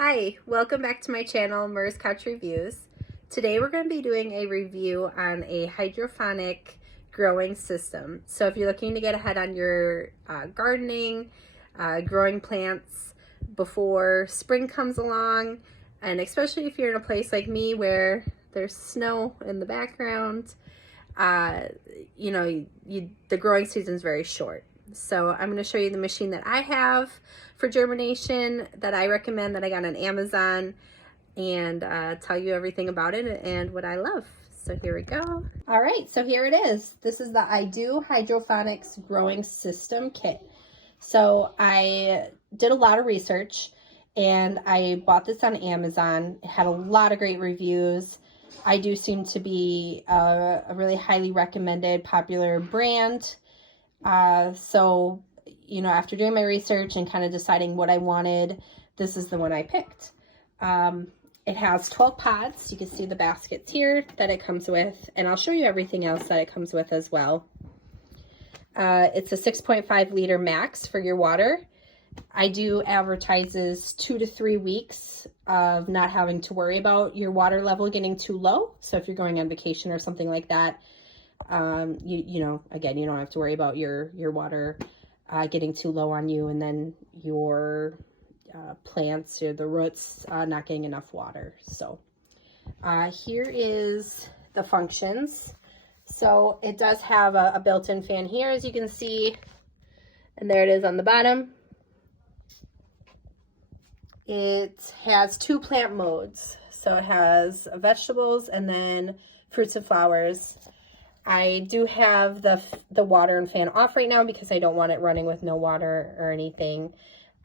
Hi, welcome back to my channel, Murs Couch Reviews. Today we're going to be doing a review on a hydroponic growing system. So if you're looking to get ahead on your gardening, growing plants before spring comes along, and especially if you're in a place like me where there's snow in the background, the growing season is very short. So I'm going to show you the machine that I have for germination that I recommend, that I got on Amazon, and tell you everything about it and what I love. So here we go. All right, so here it is. This is the iDo Hydroponics Growing System Kit. So I did a lot of research and I bought this on Amazon. It had a lot of great reviews. iDo seemed to be a really highly recommended, popular brand. So, after doing my research and kind of deciding what I wanted, this is the one I picked. It has 12 pods. You can see the baskets here that it comes with, and I'll show you everything else that it comes with as well. It's a 6.5 liter max for your water. iDo advertises 2 to 3 weeks of not having to worry about your water level getting too low. So if you're going on vacation or something like that, again, you don't have to worry about your water getting too low on you, and then your plants or the roots not getting enough water. So here is the functions. So it does have a built-in fan here, as you can see, and there it is on the bottom. It has 2 plant modes. So it has vegetables and then fruits and flowers. I do have the water and fan off right now because I don't want it running with no water or anything.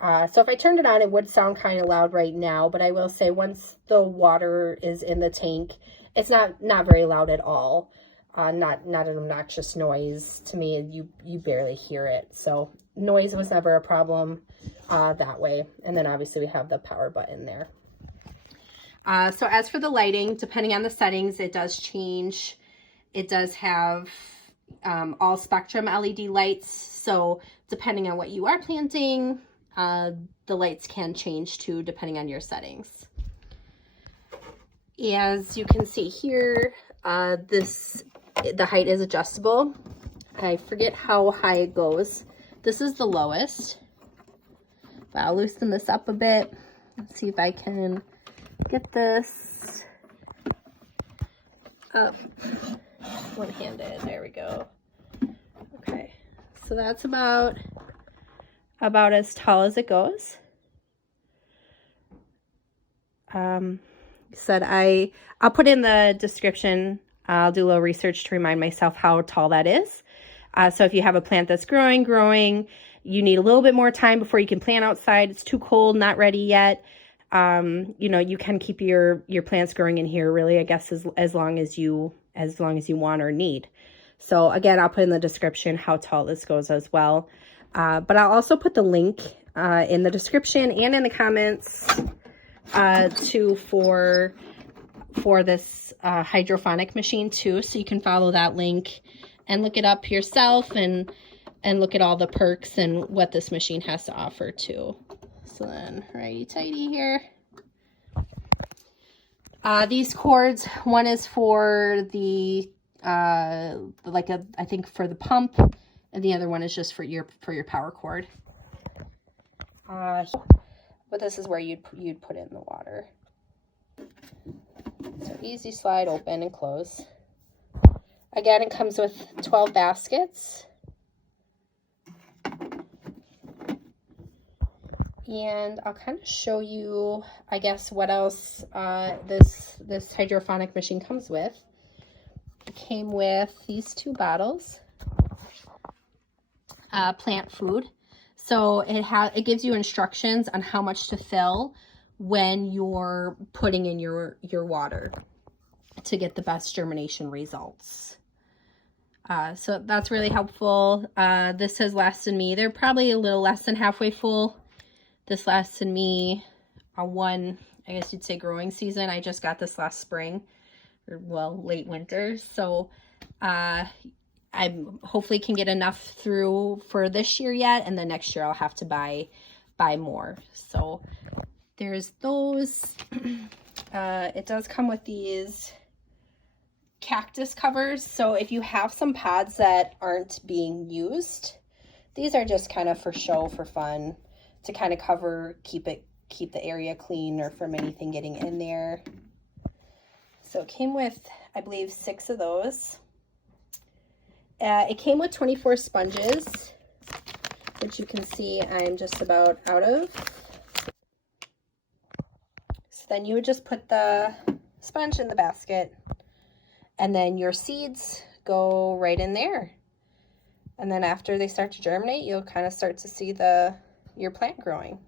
So if I turned it on, it would sound kind of loud right now, but I will say once the water is in the tank, it's not very loud at all. Not an obnoxious noise. To me, you barely hear it. So noise was never a problem that way. And then obviously we have the power button there. So as for the lighting, depending on the settings, it does change. It does have all spectrum LED lights. So depending on what you are planting, the lights can change too, depending on your settings. As you can see here, the height is adjustable. I forget how high it goes. This is the lowest. But I'll loosen this up a bit. Let's see if I can get this up one-handed. There we go. Okay, so that's about as tall as it goes. Said I'll put in the description. I'll do a little research to remind myself how tall that is. So if you have a plant that's growing, you need a little bit more time before you can plant outside. It's too cold, not ready yet. You can keep your plants growing in here, really, I guess, as long as you want or need. So again, I'll put in the description how tall this goes as well. But I'll also put the link in the description and in the comments for this hydroponic machine too, so you can follow that link and look it up yourself and look at all the perks and what this machine has to offer too. So then, righty-tighty here. These cords, one is for the I think for the pump, and the other one is just for your power cord. But this is where you'd put in the water. So easy slide open and close. Again, it comes with 12 baskets. And I'll kind of show you, I guess, what else this hydroponic machine comes with. It came with these 2 bottles, plant food. So it gives you instructions on how much to fill when you're putting in your water to get the best germination results. So that's really helpful. This has lasted me, they're probably a little less than halfway full. This lasted me one, I guess you'd say, growing season. I just got this last spring, or well, late winter. So I hopefully can get enough through for this year yet, and then next year I'll have to buy more. So there's those. It does come with these cactus covers. So if you have some pods that aren't being used, these are just kind of for show, for fun, to kind of cover, keep the area clean, or from anything getting in there. So it came with, I believe, 6 of those. It came with 24 sponges, which you can see I'm just about out of. So then you would just put the sponge in the basket, and then your seeds go right in there. And then after they start to germinate, you'll kind of start to see your plant growing.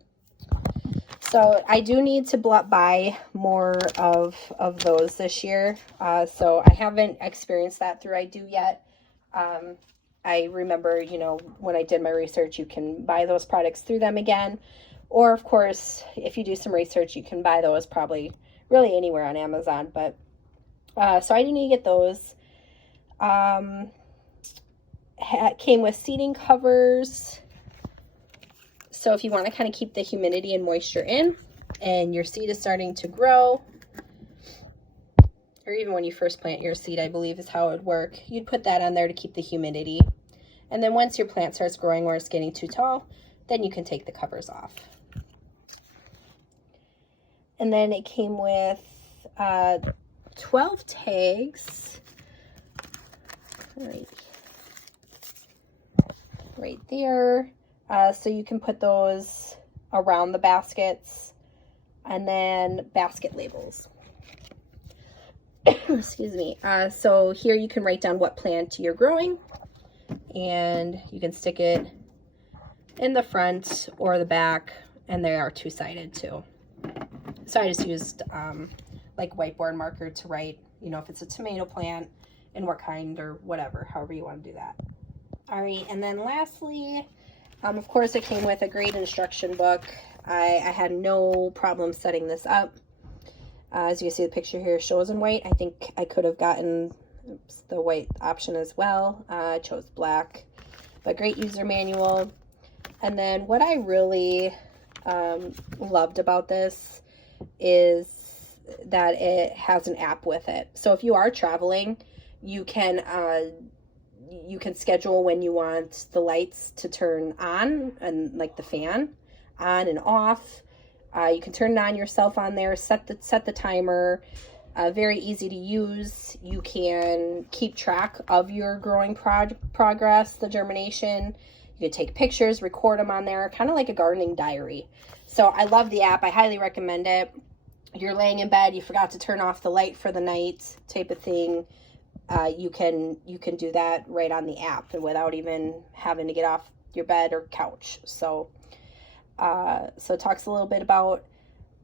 So I do need to buy more of those this year. So I haven't experienced that through I Do yet. I remember, you know, when I did my research, you can buy those products through them again. Or, of course, if you do some research, you can buy those probably really anywhere on Amazon. But so I do need to get those. Came with seeding covers. So if you want to kind of keep the humidity and moisture in, and your seed is starting to grow, or even when you first plant your seed, I believe is how it would work, you'd put that on there to keep the humidity. And then once your plant starts growing where it's getting too tall, then you can take the covers off. And then it came with 12 tags right there. So you can put those around the baskets, and then basket labels. Excuse me. So here you can write down what plant you're growing, and you can stick it in the front or the back, and they are two-sided too. So I just used like whiteboard marker to write, you know, if it's a tomato plant and what kind or whatever, however you want to do that. All right, and then lastly, of course, it came with a great instruction book. I had no problem setting this up. As you see, the picture here shows in white. I think I could have gotten the white option as well. I chose black, but great user manual. And then what I really loved about this is that it has an app with it. So if you are traveling, you can schedule when you want the lights to turn on, and like the fan on and off. You can turn it on yourself on there, set the timer. Very easy to use. You can keep track of your growing progress, the germination. You can take pictures, record them on there, kind of like a gardening diary. So I love the app. I highly recommend it. You're laying in bed, you forgot to turn off the light for the night type of thing. You can do that right on the app and without even having to get off your bed or couch. So it talks a little bit about,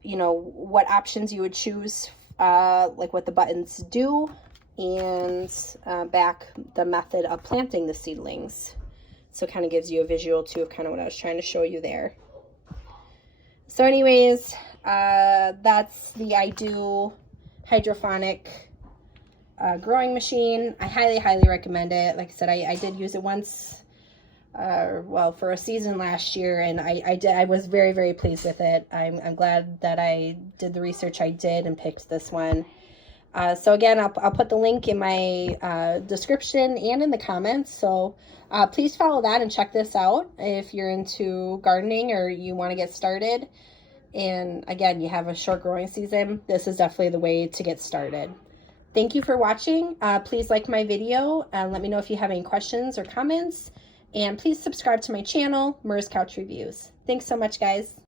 you know, what options you would choose, like what the buttons do, and back the method of planting the seedlings. So it kind of gives you a visual too of kind of what I was trying to show you there. So anyways, that's the I Do hydroponic growing machine. I highly recommend it. Like I said, I did use it once, well, for a season last year, and I was very pleased with it. I'm glad that I did the research I did and picked this one. So again, I'll put the link in my description and in the comments. So please follow that and check this out if you're into gardening or you want to get started. And again, you have a short growing season, this is definitely the way to get started. Thank you for watching. Please like my video and let me know if you have any questions or comments. And please subscribe to my channel, Mer's Couch Reviews. Thanks so much, guys.